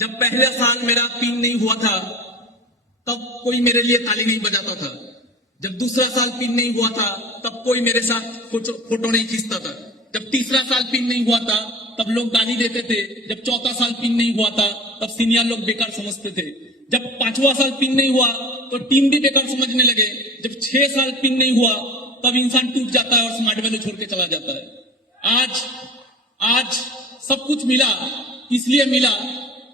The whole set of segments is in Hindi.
जब पहले साल मेरा पिन नहीं हुआ था तब कोई मेरे लिए ताली नहीं बजाता था। जब दूसरा साल पिन नहीं हुआ था तब कोई मेरे साथ फोटो नहीं खींचता था। जब तीसरा साल पिन नहीं हुआ था तब लोग गाली देते थे। जब चौथा साल पिन नहीं हुआ था तब सीनियर लोग बेकार समझते थे। जब पांचवा साल पिन नहीं हुआ तो टीम भी बेकार समझने लगे। जब 6 साल पिन नहीं हुआ तब इंसान टूट जाता है और स्मार्ट वैल्यू छोड़ के चला जाता है। आज सब कुछ मिला, इसलिए मिला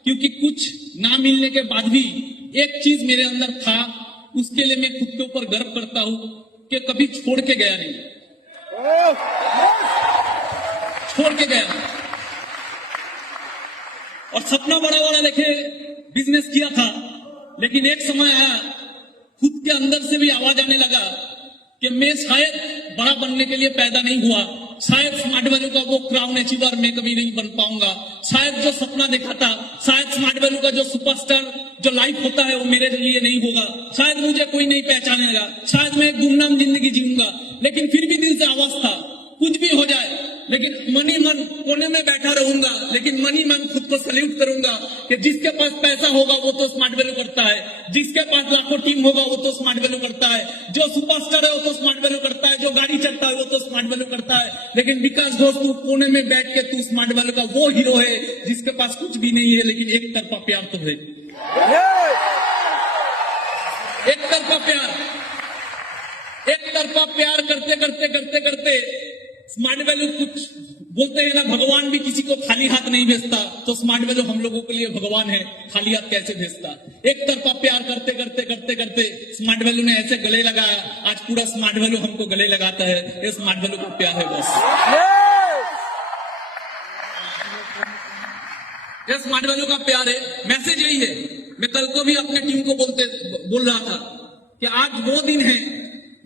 क्योंकि कुछ ना मिलने के बाद भी एक चीज मेरे अंदर था, उसके लिए मैं खुद के ऊपर गर्व करता हूं कि कभी छोड़ के गया नहीं, छोड़ के गया नहीं। और सपना बड़ा बड़ा लेके बिजनेस किया था, लेकिन एक समय आया खुद के अंदर से भी आवाज आने लगा कि मैं शायद बड़ा बनने के लिए पैदा नहीं हुआ, शायद स्मार्ट वैल्यू का वो क्राउन अचीवर मैं कभी नहीं बन पाऊंगा, शायद जो सपना देखा था, शायद स्मार्ट वैल्यू का जो सुपरस्टार जो लाइफ होता है वो मेरे लिए नहीं होगा, शायद मुझे कोई नहीं पहचानेगा, शायद मैं एक गुमनाम जिंदगी जीऊंगा। लेकिन फिर भी दिल से आवाज था कुछ भी हो जाए, लेकिन मनी मन कोने में बैठा रहूंगा, लेकिन मनी मन खुद को सल्यूट करूंगा कि जिसके पास पैसा होगा वो तो स्मार्ट वैल्यू करता है, जिसके पास लाखों टीम होगा वो तो स्मार्ट वैल्यू करता है, जो सुपरस्टार है वो तो स्मार्ट वैल्यू करता है, जो गाड़ी चलता है वो तो स्मार्ट वैल्यू करता है। लेकिन विकास दोस्त तू कोने में बैठ के तू स्मार्ट वैल्यू का वो हीरो है जिसके पास कुछ भी नहीं है, लेकिन एक तरफा प्यार तो है, एक तरफा प्यार। एक तरफा प्यार करते करते करते करते स्मार्ट वैल्यू कुछ बोलते हैं ना, भगवान भी किसी को खाली हाथ नहीं भेजता, तो स्मार्ट वैल्यू हम लोगों के लिए भगवान है, खाली हाथ कैसे भेजता। एक तरफा प्यार करते करते करते करते स्मार्ट वैल्यू ने ऐसे गले लगाया, आज पूरा स्मार्ट वैल्यू हमको गले लगाता है। ये स्मार्ट वैल्यू को प्यार है बस, ये स्मार्ट वैल्यू का प्यार है। मैसेज यही है। मैं कल को भी अपने टीम को बोल रहा था कि आज वो दिन है,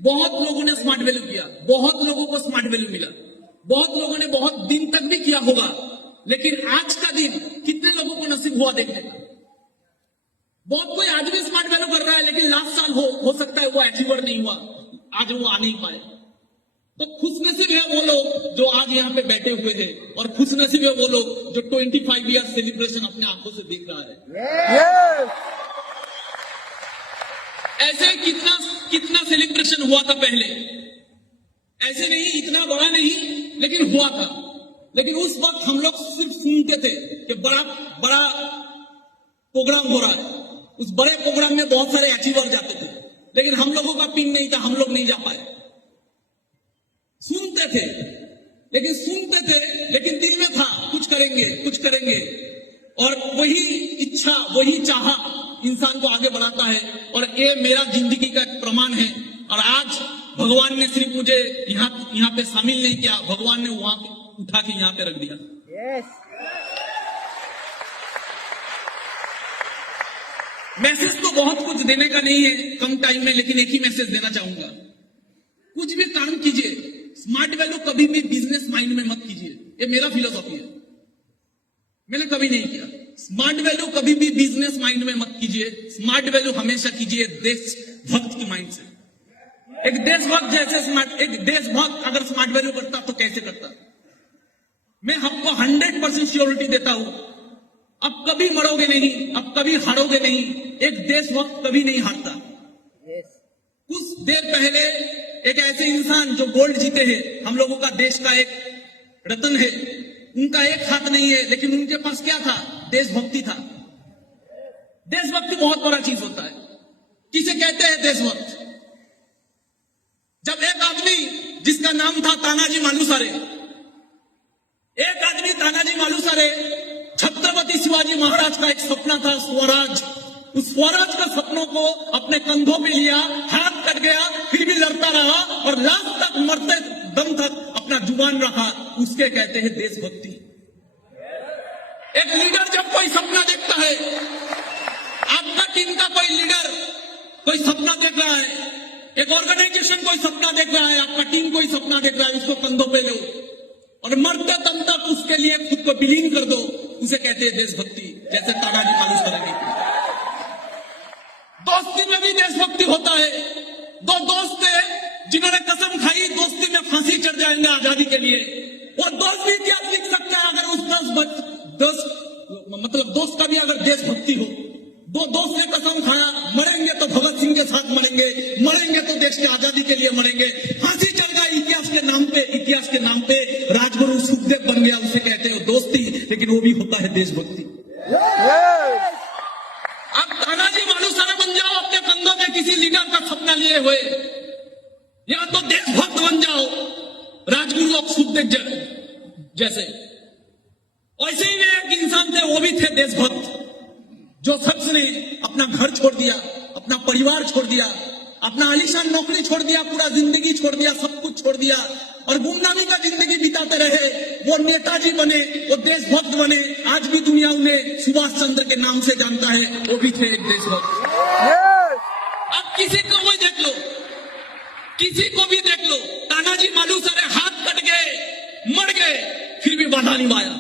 बहुत लोगों ने स्मार्ट वैल्यू किया, बहुत लोगों को स्मार्ट वैल्यू मिला, बहुत लोगों ने बहुत दिन तक भी किया होगा, लेकिन आज का दिन कितने लोगों को नसीब हुआ देखने का। बहुत कोई आज भी स्मार्ट वैल्यू कर रहा है, लेकिन लास्ट साल हो सकता है वो अचीवर नहीं हुआ, आज वो आ नहीं पाए। तो खुशनसीब है वो लोग जो आज यहाँ पे बैठे हुए हैं, और खुशनसीब है वो लोग जो 25 ईयर सेलिब्रेशन अपने आंखों से देख रहा है। ऐसे कितना सेलिब्रेशन हुआ था पहले, ऐसे नहीं, इतना बड़ा नहीं, लेकिन हुआ था। लेकिन उस वक्त हम लोग सिर्फ सुनते थे कि बड़ा बड़ा प्रोग्राम हो रहा है, उस बड़े प्रोग्राम में बहुत सारे अचीवर जाते थे, लेकिन हम लोगों का पिन नहीं था, हम लोग नहीं जा पाए। सुनते थे, लेकिन दिल में था कुछ करेंगे कुछ करेंगे, और वही इच्छा वही चाह इंसान को आगे बढ़ाता है। और ये मेरा जिंदगी का एक प्रमाण है। और आज भगवान ने सिर्फ मुझे यहाँ पे शामिल नहीं किया, भगवान ने वहां उठा के यहाँ पे रख दिया। मैसेज तो बहुत कुछ देने का नहीं है कम टाइम में, लेकिन एक ही मैसेज देना चाहूंगा। कुछ भी काम कीजिए, स्मार्ट वैल्यू कभी भी बिजनेस माइंड में मत कीजिए, ये मेरा फिलोसॉफी है, मैंने कभी नहीं किया। स्मार्ट वैल्यू कभी भी बिजनेस माइंड में मत कीजिए, स्मार्ट वैल्यू हमेशा कीजिए देशभक्त की माइंड से। एक देशभक्त अगर स्मार्ट वैल्यू करता तो कैसे करता? मैं आपको 100% श्योरिटी देता हूं, अब कभी मरोगे नहीं, अब कभी हारोगे नहीं, एक देशभक्त कभी नहीं हारता। कुछ देर पहले एक ऐसे इंसान जो गोल्ड जीते हैं, हम लोगों का देश का एक रत्न है, उनका एक हाथ नहीं है, लेकिन उनके पास क्या था? देशभक्ति था। देशभक्ति बहुत बड़ा चीज होता है। किसे कहते हैं देशभक्त? जब एक आदमी जिसका नाम था तानाजी मालुसरे, एक आदमी तानाजी मालुसरे, छत्रपति शिवाजी महाराज का एक सपना था स्वराज, उस स्वराज का सपनों को अपने कंधों पे लिया, हाथ कट गया, फिर भी लड़ता रहा और लास्ट तक मरते दम तक अपना जुबान रखा, उसके कहते हैं देशभक्ति। एक लीडर जब कोई सपना देखता है, आपका टीम का कोई लीडर कोई सपना देख रहा है, एक ऑर्गेनाइजेशन कोई सपना देख रहा है, आपका टीम कोई सपना देख रहा है, उसको कंधों पे लो और मरते दम तक उसके लिए खुद को विलीन कर दो, उसे कहते हैं देशभक्ति। जैसे तानाजी मालुसरे ने किया। दोस्ती में भी देशभक्ति होता है। दो दोस्त थे जिन्होंने कसम खाई दोस्ती में फांसी चढ़ जाएंगे आजादी के लिए, और दोस्त भी क्या लिख सकता है अगर उस 10 मतलब दोस्त का भी अगर देशभक्ति हो, दो दोस्त ने कसम खाया मरेंगे तो भगत सिंह के साथ मरेंगे, मरेंगे तो देश की आजादी के लिए मरेंगे, फांसी चढ़ गई इतिहास के नाम पे राजगुरु सुखदेव बन गया, उसे कहते हैं दोस्ती, लेकिन वो भी होता है देशभक्ति। अब तानाजी मालूसरे बन जाओ अपने कंधों में किसी लीडर का सपना लिए हुए, या तो देशभक्त बन जाओ राजगुरु और सुखदेव जैसे। वैसे ही एक इंसान थे, वो भी थे देशभक्त, जो शख्स ने अपना घर छोड़ दिया, अपना परिवार छोड़ दिया, अपना आलीशान नौकरी छोड़ दिया, पूरा जिंदगी छोड़ दिया, सब कुछ छोड़ दिया और गुमनामी का जिंदगी बिताते रहे। वो नेताजी बने, वो देशभक्त बने, आज भी दुनिया उन्हें सुभाष चंद्र के नाम से जानता है, वो भी थे एक देशभक्त। अब किसी को भी देख लो, किसी को भी देख लो, तानाजी मालूसरे हाथ कट गए, मर गए, फिर भी बाधा निभाया।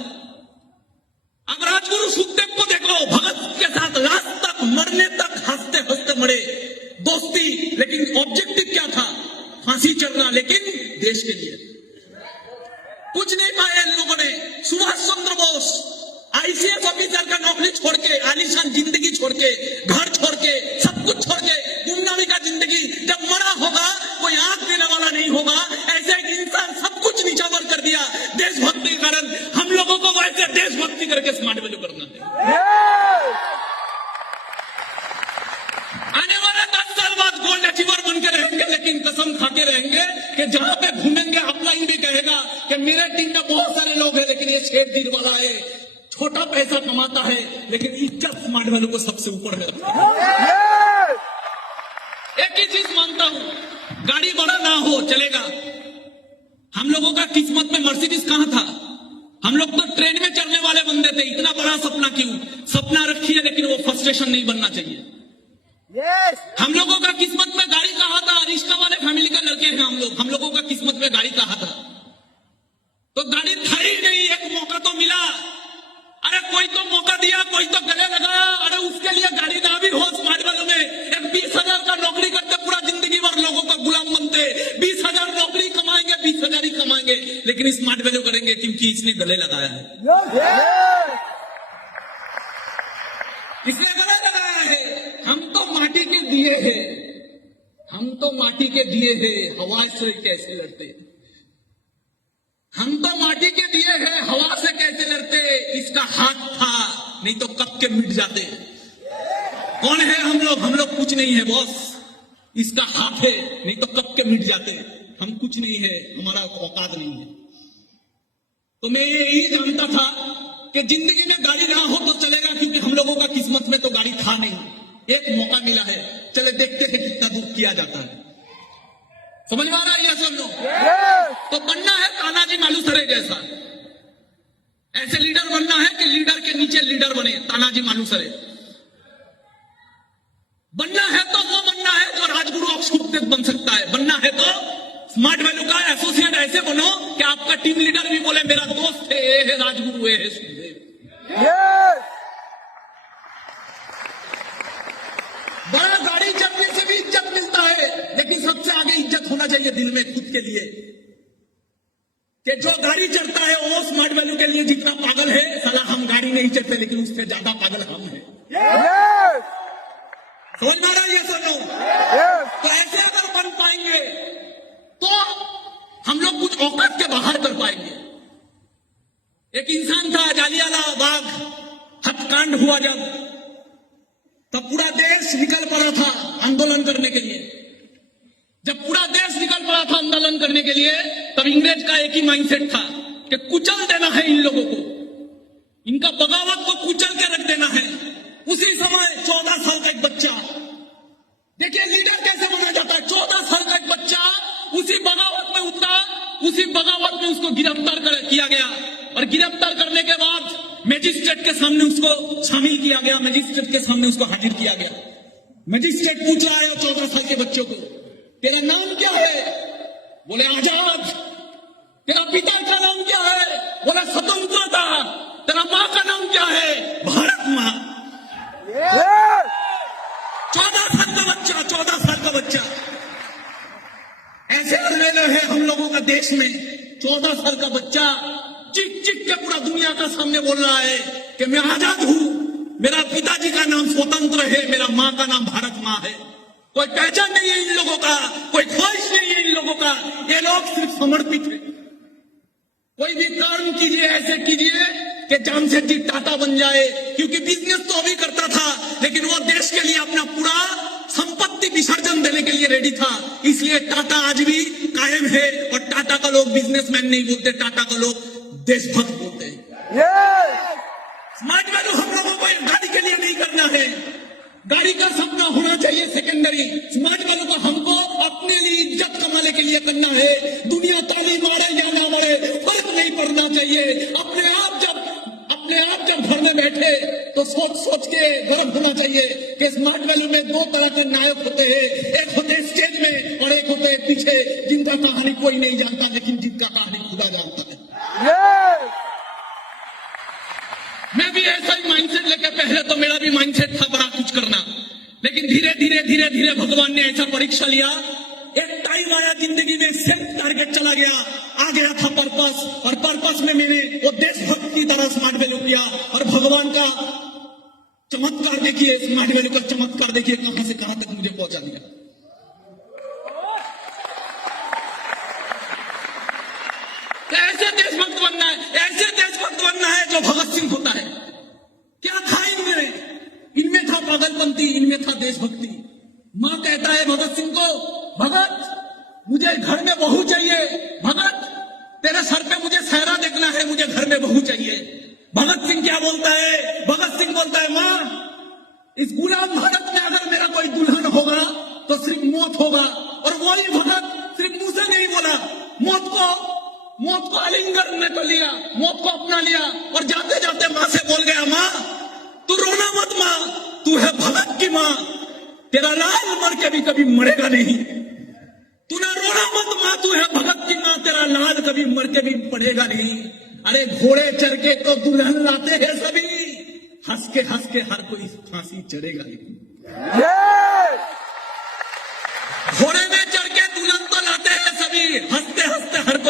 अब राजगुरु सुखदेव को देख लो, भगत के साथ लास्ट तक मरने तक हंसते हंसते मरे, दोस्ती, लेकिन ऑब्जेक्टिव क्या था? फांसी चढ़ना, लेकिन देश के लिए। कुछ नहीं पाए इन लोगों ने। सुभाष चंद्र बोस आईसीएस ऑफिसर का नौकरी छोड़ के, आलीशान जिंदगी छोड़ के, घर छोड़ के, सब कुछ छोड़ के, गुमनामी का जिंदगी, जब मरा होगा कोई आंख देने वाला नहीं होगा, ऐसे एक इंसान सब कुछ नीचावर कर दिया देशभक्ति के कारण। हम लोगों को वैसे देशभक्ति करके स्मार्ट वैल्यू करना है। आने वाले 10 साल बाद गोल्ड अचीवर बन के रहेंगे, लेकिन कसम खा के रहेंगे कि जहां पे घूमेंगे अपलाइन भी कहेगा कि मेरे टीम में बहुत सारे लोग हैं, लेकिन ये शेर दिल वाला है, छोटा पैसा कमाता है, लेकिन इज्जत स्मार्ट वैल्यू को सबसे ऊपर है। एक ही चीज मानता हूं, गाड़ी बड़ा ना हो चलेगा। हम लोगों का किस्मत में मर्सिडीज कहां था? हम लोग तो ट्रेन में चढ़ने वाले बंदे थे। इतना बड़ा सपना क्यों? सपना रखिए, लेकिन वो फ्रस्ट्रेशन नहीं बनना चाहिए। हम लोगों का किस्मत में गाड़ी कहां था? रिश्ता वाले फैमिली के लड़के हैं हम लोगों का किस्मत में गाड़ी कहां था? तो गाड़ी था ही नहीं। एक मौका तो मिला, अरे कोई तो मौका दिया, कोई तो गले लगाया, अरे उसके लिए गाड़ी ना भी हो स्मार्ट वैल्यू में। एक 20,000 का नौकरी करते पूरा जिंदगी भर लोगों का गुलाम बनते, 20,000 नौकरी कमाएंगे, 20,000 ही कमाएंगे, लेकिन स्मार्ट वैल्यू करेंगे क्योंकि इसने गले लगाया है, इसने गले लगाया है। हम तो माटी के दिए हैं, हम तो माटी के दिए हैं, हवा से कैसे लड़ते? हम तो माटी के दिए हैं, हवा से कैसे लड़ते? इसका हाथ था, नहीं तो कब के मिट जाते। कौन है हम लोग कुछ नहीं है बॉस। इसका हाथ है, नहीं तो कब के मिट जाते। हम कुछ नहीं है, हमारा औकात नहीं है। तो मैं यही जानता था कि जिंदगी में गाड़ी ना हो तो चलेगा, क्योंकि हम लोगों का किस्मत में तो गाड़ी था नहीं। एक मौका मिला है, चले देखते हैं कितना दूर किया जाता है। समझ में आ रहा है ये सब लोग? तो बनना है तानाजी मालूसरे जैसा, ऐसे लीडर बनना है कि लीडर के नीचे लीडर बने, तानाजी मालूसरे बनना है। तो वो बनना है जो राजगुरु और सुखदेव बन सकता है। बनना है तो स्मार्ट वैल्यू का एसोसिएट ऐसे बनो कि आपका टीम लीडर भी बोले मेरा दोस्त है, ये है राजगुरु, ये है सुखदेव। बड़ा गाड़ी चढ़ने से भी इज्जत मिलता है, लेकिन सबसे आगे इज्जत होना चाहिए दिल में खुद के लिए, कि जो गाड़ी चढ़ता है वो स्मार्ट वैल्यू के लिए जितना पागल है, साला हम गाड़ी नहीं चढ़ते, लेकिन उससे ज्यादा पागल हम हैं। समझ में आ रहा है ये सब लोग? तो ऐसे अगर बन पाएंगे तो हम लोग कुछ औकात के बाहर कर पाएंगे। एक इंसान था, जालियाला बाग हत्याकांड हुआ तब पूरा देश निकल पड़ा था आंदोलन करने के लिए। जब पूरा देश निकल पड़ा था आंदोलन करने के लिए, तब इंग्रेज का एक ही माइंडसेट था कि कुचल देना है इन लोगों को, इनका बगावत को कुचल के रख देना है। उसी समय 14 साल का एक बच्चा, देखिए लीडर कैसे बना जाता है। 14 साल का एक बच्चा उसी बगावत में उतरा, उसी बगावत में उसको गिरफ्तार किया गया, और गिरफ्तार करने के बाद मजिस्ट्रेट के सामने उसको शामिल किया गया, मजिस्ट्रेट के सामने उसको हाजिर किया गया। मजिस्ट्रेट पूछ रहा है 14 साल के बच्चों को, तेरा नाम क्या है? बोले आजाद। तेरा पिता का नाम क्या है? बोले स्वतंत्रता। तेरा माँ का नाम क्या है? भारत माँ। 14 साल का बच्चा, 14 साल का बच्चा। ऐसे अनलेले है हम लोगों का देश में। 14 साल का बच्चा चिक चिक के पूरा दुनिया का सामने बोल रहा है कि मैं आजाद हूं, मेरा पिताजी का नाम स्वतंत्र है, मेरा मां का नाम भारत मां है। कोई पहचान नहीं है इन लोगों का, कोई ख्वाहिश नहीं है इन लोगों का। ये लोग सिर्फ समर्पित है। कोई भी काम कीजिए, ऐसे कीजिए कि जामशेदजी टाटा बन जाए, क्योंकि बिजनेस तो अभी करता था, लेकिन वो देश के लिए अपना पूरा संपत्ति विसर्जन देने के लिए रेडी था। इसलिए टाटा आज भी कायम है। और टाटा का लोग बिजनेसमैन नहीं बोलते, टाटा का लोग देशभक्त बोलते हैं। स्मार्ट वैल्यू हम लोगों को गाड़ी के लिए नहीं करना है, गाड़ी का सपना होना चाहिए सेकेंडरी। स्मार्ट वैल्यू को हमको अपने लिए इज्जत कमाने के लिए करना है। दुनिया ताली मारे या ना मारे फर्क नहीं पड़ना चाहिए। अपने आप जब घर में बैठे तो सोच के गर्व होना चाहिए कि स्मार्ट वैल्यू में दो तरह के नायक होते हैं। एक होते हैं स्टेज में और एक होते हैं पीछे, जिनका कहानी कोई नहीं जानता, लेकिन जिनका कहानी खुदा जानता है। मैं भी ऐसा ही माइंडसेट लेके, पहले तो मेरा भी माइंडसेट था बड़ा कुछ करना, लेकिन धीरे धीरे भगवान ने ऐसा परीक्षा लिया। एक टाइम आया जिंदगी में, सेल्फ टारगेट चला गया, आ गया था पर्पस, और पर्पस में मैंने वो देशभक्त की तरह स्मार्ट वैल्यू किया। और भगवान का चमत्कार देखिए, स्मार्ट वैल्यू का चमत्कार देखिए, कहां से कहां तक मुझे पहुंचा दिया। ऐसे देशभक्त बनना है, ऐसे देशभक्त बनना है जो भगत सिंह होता है। क्या था इनमें था पागलपंती, इनमें था देशभक्ति। मां कहता है भगत सिंह को, भगत मुझे घर में बहू चाहिए, भगत तेरे सर पे मुझे सहरा देखना है, मुझे घर में बहू चाहिए। भगत सिंह क्या बोलता है? भगत सिंह बोलता है, मां इस गुलाम भारत में अगर मेरा कोई दुल्हन होगा तो सिर्फ मौत होगा। और वही भगत सिर्फ मुंह से नहीं बोला, मौत को आलिंगन में तो लिया, मौत को अपना लिया, और जाते जाते मां से बोल गया, मां तू रोना मत, मां तू है भगत की मां, तेरा लाल मर के भी कभी मरेगा नहीं। तू ना रोना मत मां, तू है भगत की मां, तेरा लाल कभी मर के भी पड़ेगा नहीं। अरे घोड़े चढ़ के तो दुल्हन लाते हैं सभी, हंस के हर कोई फांसी चढ़ेगा नहीं। घोड़े में चढ़ के दुल्हन तो लाते हैं सभी, हंसते हर कोई